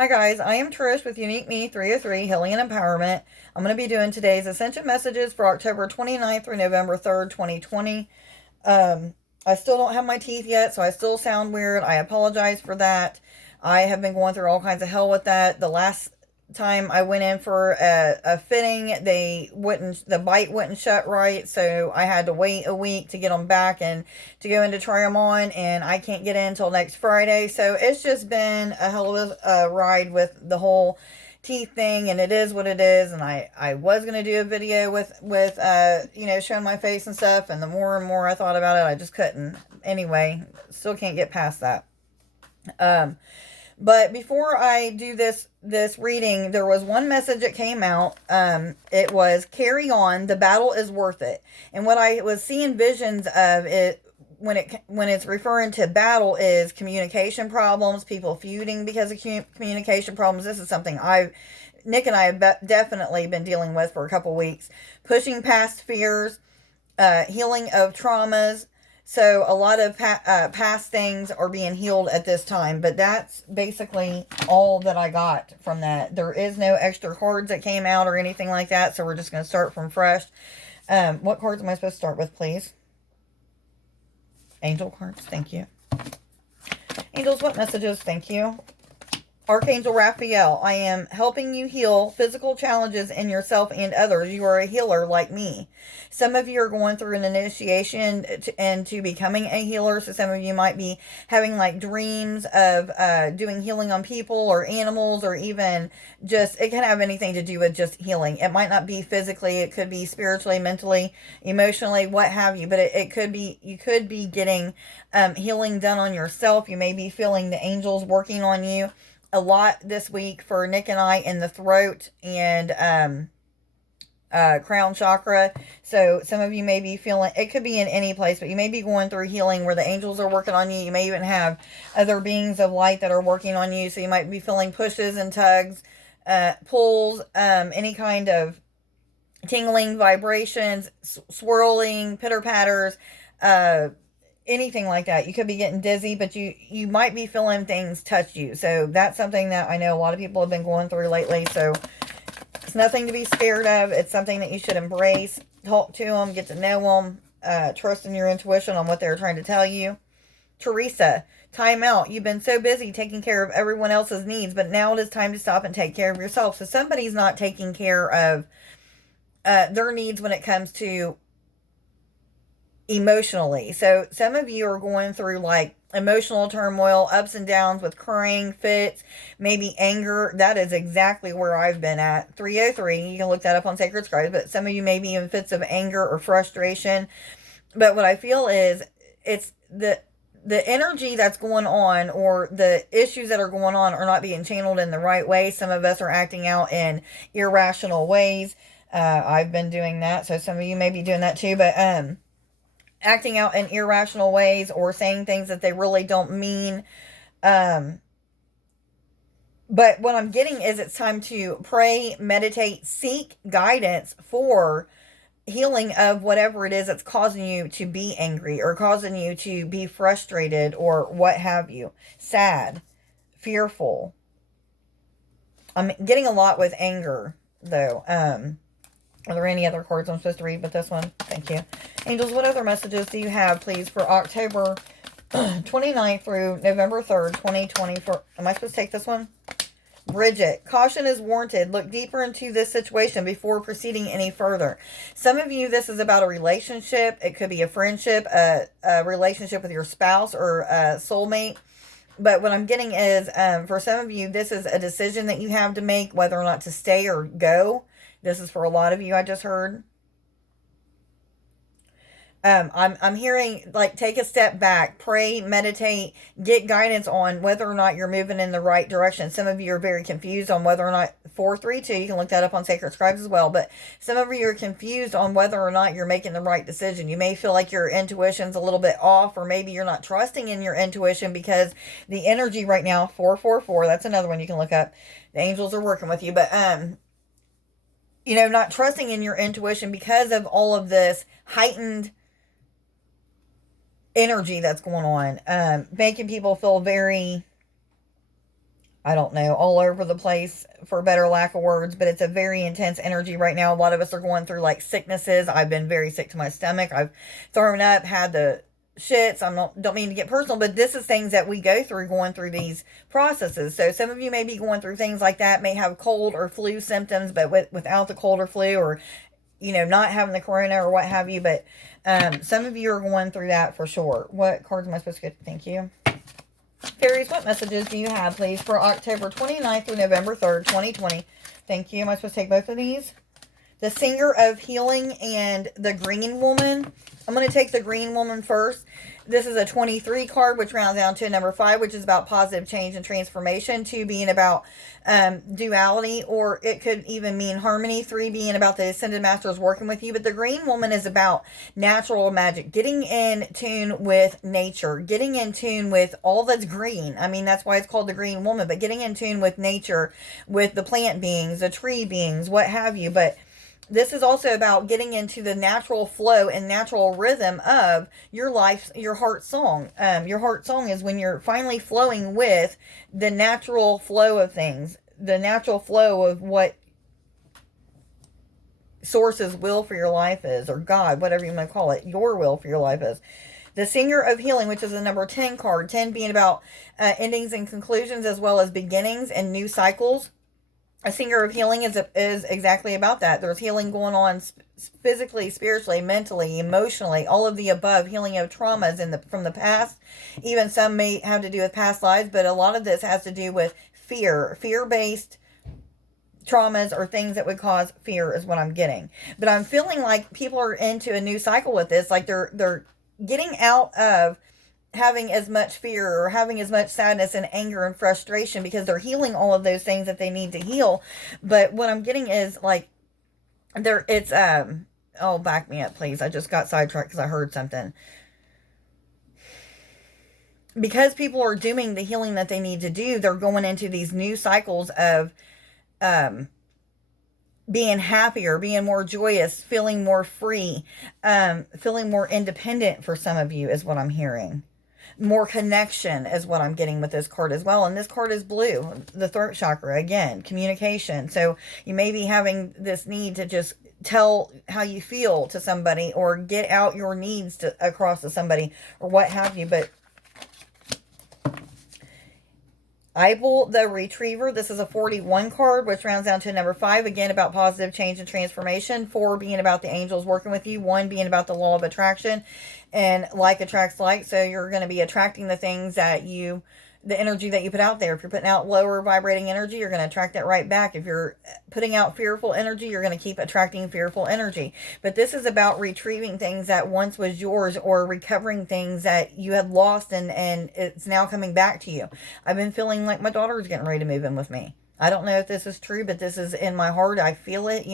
Hi guys, I am Trish with Unique Me 303 Healing and Empowerment. I'm going to be doing today's Ascension messages for October 29th through November 3rd, 2020. I still don't have my teeth yet, so I still sound weird. I apologize for that. I have been going through all kinds of hell with that. The last time I went in for a fitting, the bite wouldn't shut right, so I had to wait a week to get them back and to go in to try them on, and I can't get in until next Friday. So it's just been a hell of a ride with the whole teeth thing, and it is what it is. And I was gonna do a video with showing my face and stuff, and the more and more I thought about it, I just couldn't. Anyway, still can't get past that. But before I do this reading, there was one message that came out. It was, carry on, the battle is worth it. And what I was seeing visions of it when it's referring to battle is communication problems, people feuding because of communication problems. This is something Nick and I have definitely been dealing with for a couple weeks. Pushing past fears, healing of traumas. So a lot of past things are being healed at this time, but that's basically all that I got from that. There is no extra cards that came out or anything like that, so we're just going to start from fresh. What cards am I supposed to start with, please? Angel cards, thank you. Angels, what messages? Thank you. Archangel Raphael, I am helping you heal physical challenges in yourself and others. You are a healer like me. Some of you are going through an initiation into becoming a healer. So some of you might be having like dreams of doing healing on people or animals, or even just, it can have anything to do with just healing. It might not be physically, it could be spiritually, mentally, emotionally, what have you. But it could be, you could be getting healing done on yourself. You may be feeling the angels working on you a lot this week for Nick and I in the throat and crown chakra. So some of you may be feeling, it could be in any place, but you may be going through healing where the angels are working on you. You may even have other beings of light that are working on you. So you might be feeling pushes and tugs, pulls, any kind of tingling, vibrations, swirling, pitter patters, anything like that. You could be getting dizzy, but you might be feeling things touch you. So that's something that I know a lot of people have been going through lately. So it's nothing to be scared of. It's something that you should embrace. Talk to them, get to know them, trust in your intuition on what they're trying to tell you. Teresa, time out. You've been so busy taking care of everyone else's needs, but now it is time to stop and take care of yourself. So somebody's not taking care of their needs when it comes to emotionally. So some of you are going through like emotional turmoil, ups and downs with crying fits, maybe anger. That is exactly where I've been at. 303. You can look that up on Sacred Scribes, but some of you may be in fits of anger or frustration. But what I feel is it's the energy that's going on, or the issues that are going on, are not being channeled in the right way. Some of us are acting out in irrational ways. I've been doing that, so some of you may be doing that too. But acting out in irrational ways or saying things that they really don't mean. But what I'm getting is it's time to pray, meditate, seek guidance for healing of whatever it is that's causing you to be angry or causing you to be frustrated or what have you. Sad, fearful. I'm getting a lot with anger though. Are there any other cards I'm supposed to read but this one? Thank you. Angels, what other messages do you have, please, for October 29th through November 3rd, 2020? Am I supposed to take this one? Bridget, caution is warranted. Look deeper into this situation before proceeding any further. Some of you, this is about a relationship. It could be a friendship, a relationship with your spouse or a soulmate. But what I'm getting is, for some of you, this is a decision that you have to make, whether or not to stay or go. This is for a lot of you, I just heard. I'm hearing, like, take a step back, pray, meditate, get guidance on whether or not you're moving in the right direction. Some of you are very confused on whether or not, 432, you can look that up on Sacred Scribes as well, but some of you are confused on whether or not you're making the right decision. You may feel like your intuition's a little bit off, or maybe you're not trusting in your intuition because the energy right now, 444, that's another one you can look up. The angels are working with you, but, not trusting in your intuition because of all of this heightened energy that's going on, making people feel very I don't know, all over the place, for better lack of words, but it's a very intense energy right now. A lot of us are going through like sicknesses. I've been very sick to my stomach. I've thrown up, had the shits. Don't mean to get personal, but this is things that we go through going through these processes. So some of you may be going through things like that, may have cold or flu symptoms, but without the cold or flu, or not having the corona or what have you. But some of you are going through that for sure. What cards am I supposed to get? Thank you. Fairies, what messages do you have, please, for October 29th through November 3rd, 2020? Thank you. Am I supposed to take both of these? The Singer of Healing and the Green Woman. I'm going to take the Green Woman first. This is a 23 card, which rounds down to a number 5, which is about positive change and transformation. 2 being about duality, or it could even mean harmony. 3 being about the Ascended Masters working with you. But the Green Woman is about natural magic, getting in tune with nature, getting in tune with all that's green. I mean, that's why it's called the Green Woman, but getting in tune with nature, with the plant beings, the tree beings, what have you. But this is also about getting into the natural flow and natural rhythm of your life, your heart song. Your heart song is when you're finally flowing with the natural flow of things, the natural flow of what Source's will for your life is, or God, whatever you might call it, your will for your life is. The Singer of Healing, which is the number 10 card, 10 being about endings and conclusions, as well as beginnings and new cycles. A Singer of Healing is exactly about that. There's healing going on physically, spiritually, mentally, emotionally, all of the above. Healing of traumas from the past. Even some may have to do with past lives, but a lot of this has to do with fear-based traumas, or things that would cause fear is what I'm getting. But I'm feeling like people are into a new cycle with this. Like they're getting out of having as much fear or having as much sadness and anger and frustration, because they're healing all of those things that they need to heal. But what I'm getting is like oh, back me up, please. I just got sidetracked because I heard something. Because people are doing the healing that they need to do, they're going into these new cycles of being happier, being more joyous, feeling more free, feeling more independent for some of you is what I'm hearing. More connection is what I'm getting with this card as well. And this card is blue, the throat chakra, again, communication. So you may be having this need to just tell how you feel to somebody, or get out your needs across to somebody, or what have you. But Ibel the Retriever, this is a 41 card, which rounds down to number 5, again about positive change and transformation. 4 being about the angels working with you. 1 being about the law of attraction, and like attracts like. So you're going to be attracting the things that the energy that you put out there. If you're putting out lower vibrating energy, you're going to attract that right back. If you're putting out fearful energy, you're going to keep attracting fearful energy. But this is about retrieving things that once was yours, or recovering things that you had lost, and it's now coming back to you. I've been feeling like my daughter is getting ready to move in with me. I don't know if this is true, but this is in my heart. I feel it.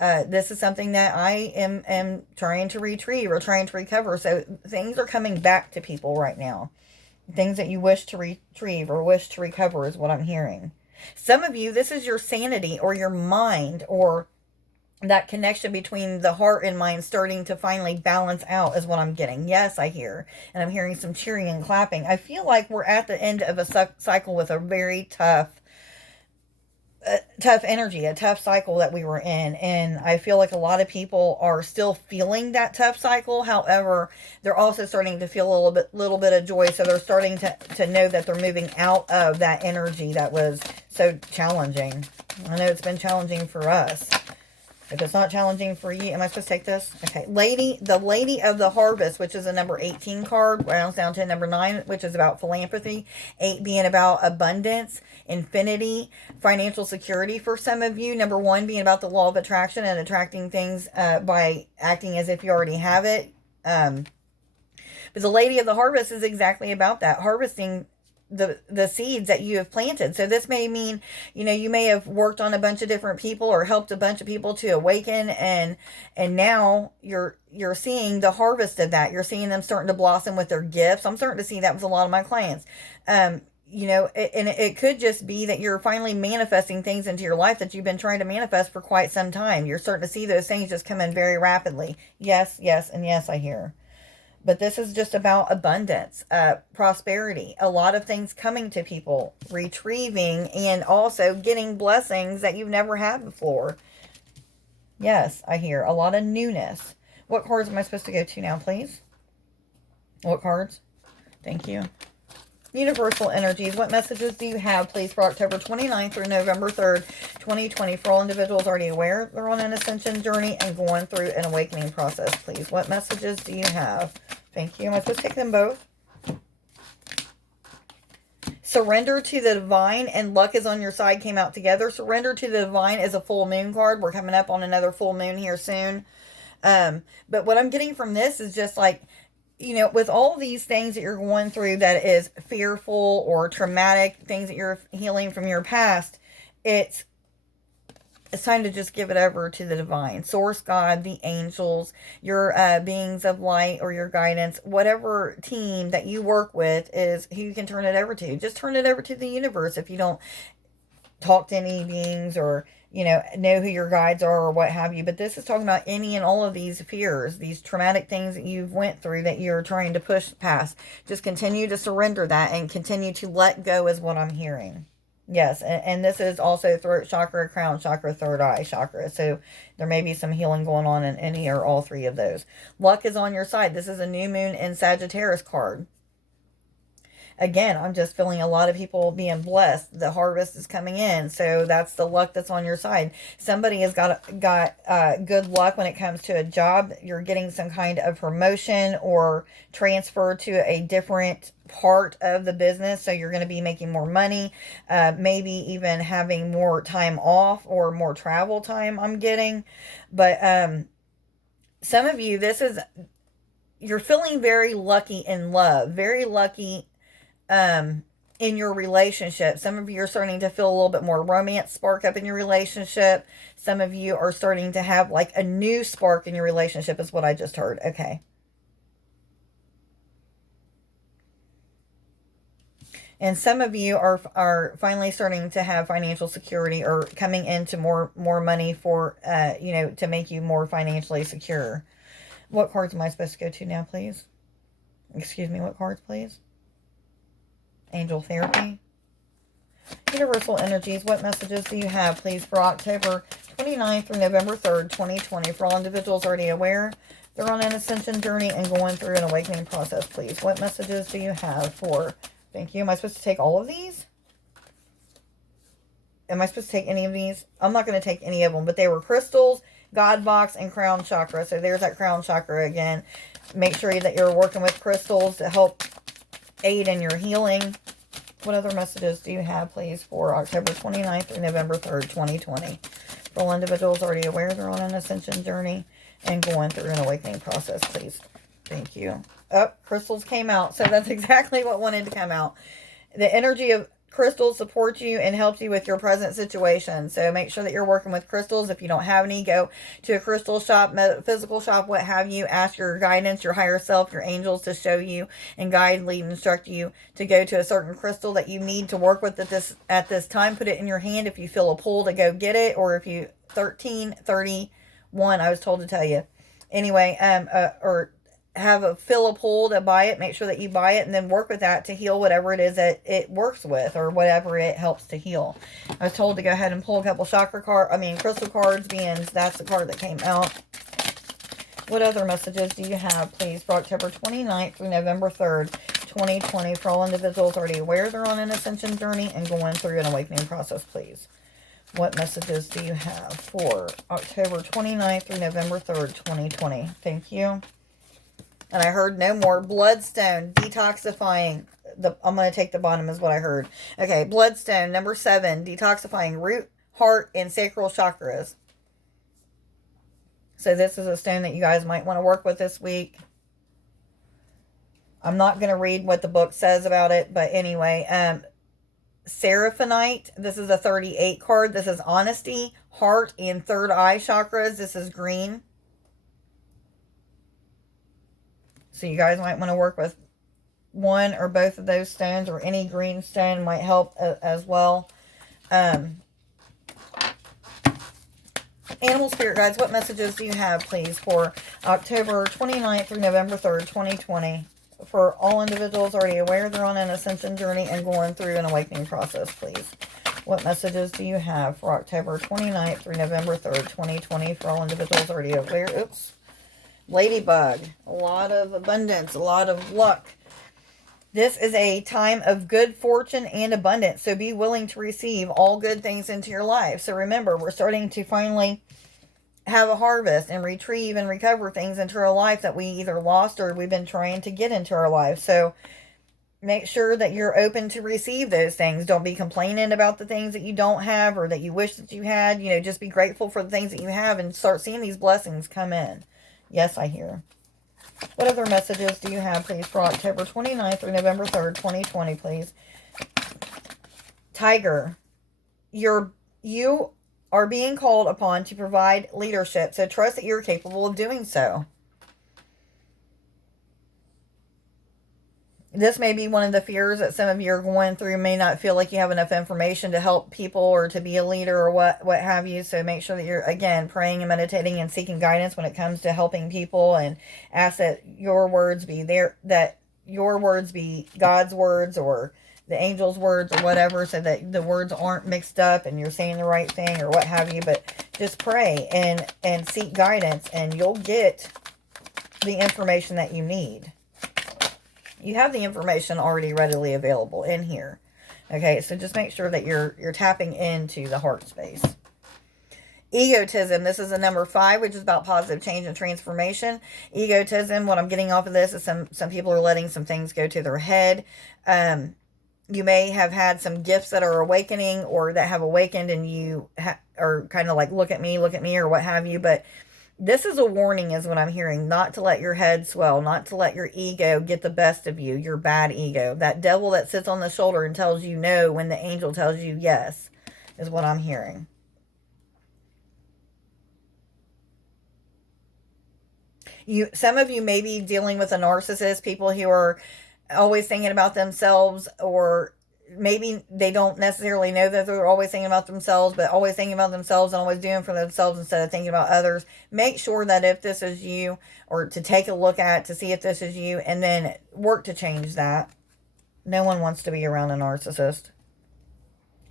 This is something that I am trying to retrieve, or trying to recover. So things are coming back to people right now. Things that you wish to retrieve or wish to recover is what I'm hearing. Some of you, this is your sanity, or your mind, or that connection between the heart and mind starting to finally balance out is what I'm getting. Yes, I hear. And I'm hearing some cheering and clapping. I feel like we're at the end of a cycle with a very tough energy, a tough cycle that we were in. And I feel like a lot of people are still feeling that tough cycle. However, they're also starting to feel a little bit of joy. So they're starting to know that they're moving out of that energy that was so challenging. I know it's been challenging for us. If it's not challenging for you, am I supposed to take this? Okay. The Lady of the Harvest, which is a number 18 card, rounds down to number 9, which is about philanthropy. 8 being about abundance, infinity, financial security for some of you. Number 1 being about the law of attraction and attracting things by acting as if you already have it. But the Lady of the Harvest is exactly about that, harvesting the seeds that you have planted. So this may mean, you may have worked on a bunch of different people, or helped a bunch of people to awaken, and now you're seeing the harvest of that. You're seeing them starting to blossom with their gifts. I'm starting to see that with a lot of my clients. And it could just be that you're finally manifesting things into your life that you've been trying to manifest for quite some time. You're starting to see those things just come in very rapidly. Yes, yes, and yes, I hear. But this is just about abundance, prosperity, a lot of things coming to people, retrieving, and also getting blessings that you've never had before. Yes, I hear a lot of newness. What cards am I supposed to go to now, please? What cards? Thank you. Universal energies, what messages do you have, please, for October 29th through November 3rd, 2020? For all individuals already aware they're on an ascension journey and going through an awakening process, please. What messages do you have? Thank you. Am I supposed to take them both? Surrender to the divine, and luck is on your side came out together. Surrender to the divine is a full moon card. We're coming up on another full moon here soon. But what I'm getting from this is just like, you know, with all these things that you're going through that is fearful or traumatic, things that you're healing from your past, it's time to just give it over to the divine. Source, God, the angels, your beings of light or your guidance, whatever team that you work with is who you can turn it over to. Just turn it over to the universe if you don't talk to any beings or, you know who your guides are or what have you. But this is talking about any and all of these fears, these traumatic things that you've went through that you're trying to push past. Just continue to surrender that and continue to let go is what I'm hearing. Yes, and this is also throat chakra, crown chakra, third eye chakra. So there may be some healing going on in any or all three of those. Luck is on your side. This is a new moon in Sagittarius card. Again, I'm just feeling a lot of people being blessed. The harvest is coming in. So that's the luck that's on your side. Somebody has got good luck when it comes to a job. You're getting some kind of promotion or transfer to a different part of the business. So you're going to be making more money. Maybe even having more time off or more travel time, I'm getting. But some of you, you're feeling very lucky in love. Very lucky in your relationship. Some of you are starting to feel a little bit more romance spark up in your relationship. Some of you are starting to have like a new spark in your relationship is what I just heard. Okay. And some of you are finally starting to have financial security or coming into more money for, to make you more financially secure. What cards am I supposed to go to now, please? Excuse me, what cards, please? Angel therapy. Universal energies, what messages do you have, please, for October 29th through November 3rd, 2020? For all individuals already aware they're on an ascension journey and going through an awakening process, please. What messages do you have for... Thank you. Am I supposed to take all of these? Am I supposed to take any of these? I'm not going to take any of them, but they were crystals, God box, and crown chakra. So there's that crown chakra again. Make sure that you're working with crystals to help aid in your healing. What other messages do you have, please, for October 29th through November 3rd, 2020? For all individuals already aware they're on an ascension journey and going through an awakening process, please. Thank you. Oh, crystals came out. So that's exactly what wanted to come out. The energy of crystals supports you and helps you with your present situation. So make sure that you're working with crystals. If you don't have any, go to a crystal shop, physical shop, what have you. Ask your guidance, your higher self, your angels to show you and guide, lead, and instruct you to go to a certain crystal that you need to work with at this time. Put it in your hand if you feel a pull to go get it, or if you 1331, I was told to tell you. Anyway, or feel a pull to buy it. Make sure that you buy it and then work with that to heal whatever it is that it works with or whatever it helps to heal. I was told to go ahead and pull a couple crystal cards, being that's the card that came out. What other messages do you have, please, for October 29th through November 3rd, 2020? For all individuals already aware they're on an ascension journey and going through an awakening process, please. What messages do you have for October 29th through November 3rd, 2020? Thank you. And I heard no more bloodstone, detoxifying. I'm going to take the bottom is what I heard. Okay, bloodstone, number 7, detoxifying root, heart, and sacral chakras. So this is a stone that you guys might want to work with this week. I'm not going to read what the book says about it, but anyway, Seraphonite, this is a 38 card. This is honesty, heart, and third eye chakras. This is green. So you guys might want to work with one or both of those stones, or any green stone might help as well. Animal spirit guides, what messages do you have, please, for October 29th through November 3rd, 2020? For all individuals already aware they're on an ascension journey and going through an awakening process, please. What messages do you have for October 29th through November 3rd, 2020? For all individuals already aware. Oops. Ladybug. A lot of abundance. A lot of luck. This is a time of good fortune and abundance. So be willing to receive all good things into your life. So remember, we're starting to finally have a harvest and retrieve and recover things into our life that we either lost or we've been trying to get into our life. So make sure that you're open to receive those things. Don't be complaining about the things that you don't have or that you wish that you had. You know, just be grateful for the things that you have and start seeing these blessings come in. Yes, I hear. What other messages do you have, please, for October 29th through November 3rd, 2020, please? Tiger, you are being called upon to provide leadership, so trust that you're capable of doing so. This may be one of the fears that some of you are going through. You may not feel like you have enough information to help people or to be a leader or what have you. So make sure that you're, again, praying and meditating and seeking guidance when it comes to helping people, and ask that your words be there, that your words be God's words or the angel's words or whatever, so that the words aren't mixed up and you're saying the right thing or what have you. But just pray and seek guidance, and you'll get the information that you need. You have the information already readily available in here. Okay, so just make sure that you're tapping into the heart space. Egotism. This is a number 5, which is about positive change and transformation. Egotism, what I'm getting off of this is some people are letting some things go to their head. You may have had some gifts that are awakening or that have awakened, and you are kind of like, look at me, or what have you. But this is a warning, is what I'm hearing, not to let your head swell, not to let your ego get the best of you, your bad ego. That devil that sits on the shoulder and tells you no when the angel tells you yes, is what I'm hearing. Some of you may be dealing with a narcissist, people who are always thinking about themselves, or maybe they don't necessarily know that they're always thinking about themselves, but always thinking about themselves and always doing for themselves instead of thinking about others. Make sure that if this is you, or to take a look at to see if this is you, and then work to change that. No one wants to be around a narcissist.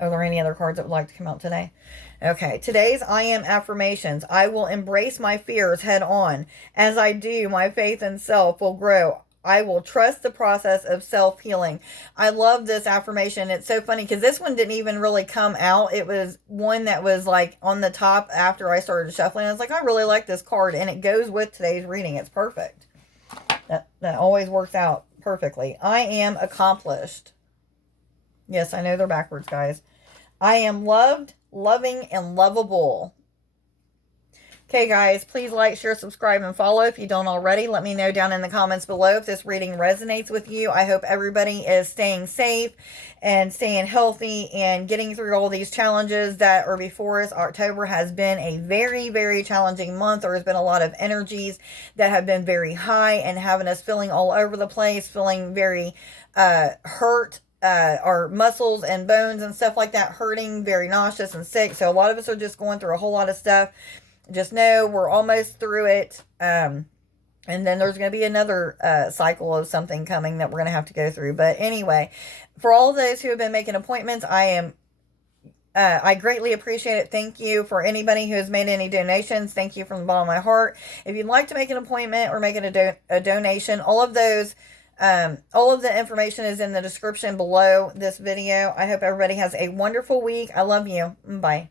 Are there any other cards that would like to come out today? Okay, today's I am affirmations. I will embrace my fears head on. As I do, my faith in self will grow. I will trust the process of self-healing. I love this affirmation. It's so funny because this one didn't even really come out. It was one that was like on the top after I started shuffling. I was like, I really like this card, and it goes with today's reading. It's perfect. That always works out perfectly. I am accomplished. Yes, I know they're backwards, guys. I am loved, loving, and lovable. Okay, guys, please like, share, subscribe, and follow if you don't already. Let me know down in the comments below if this reading resonates with you. I hope everybody is staying safe and staying healthy and getting through all these challenges that are before us. October has been a very, very challenging month. There has been a lot of energies that have been very high and having us feeling all over the place, feeling very hurt. Our muscles and bones and stuff like that hurting, very nauseous and sick. So a lot of us are just going through a whole lot of stuff. Just know we're almost through it. And then there's going to be another cycle of something coming that we're going to have to go through. But anyway, for all of those who have been making appointments, I greatly appreciate it. Thank you. For anybody who has made any donations, thank you from the bottom of my heart. If you'd like to make an appointment or make a donation, all of the information is in the description below this video. I hope everybody has a wonderful week. I love you. Bye.